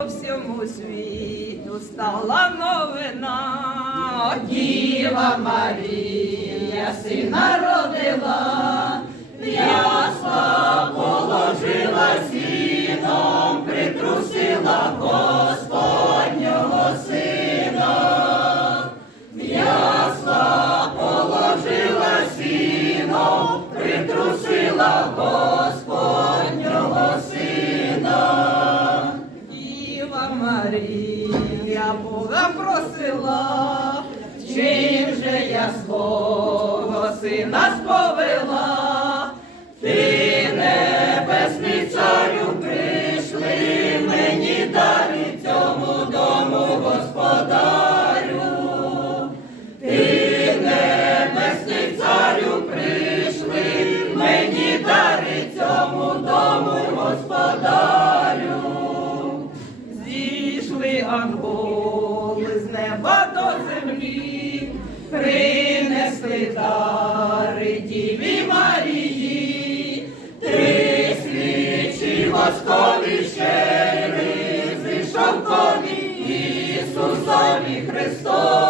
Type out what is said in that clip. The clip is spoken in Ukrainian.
По всьому світу стала новина, Діва Марія сина родила, ясла положила сіном, притрусила Господнього сина, ясла положила сіном, Марія Бога просила, чим же я свого сина сповела, Зійшли анголи з неба до землі, принесли дари Діві Марії, три свічі воскові щери, шовкові, Ісусові Христові.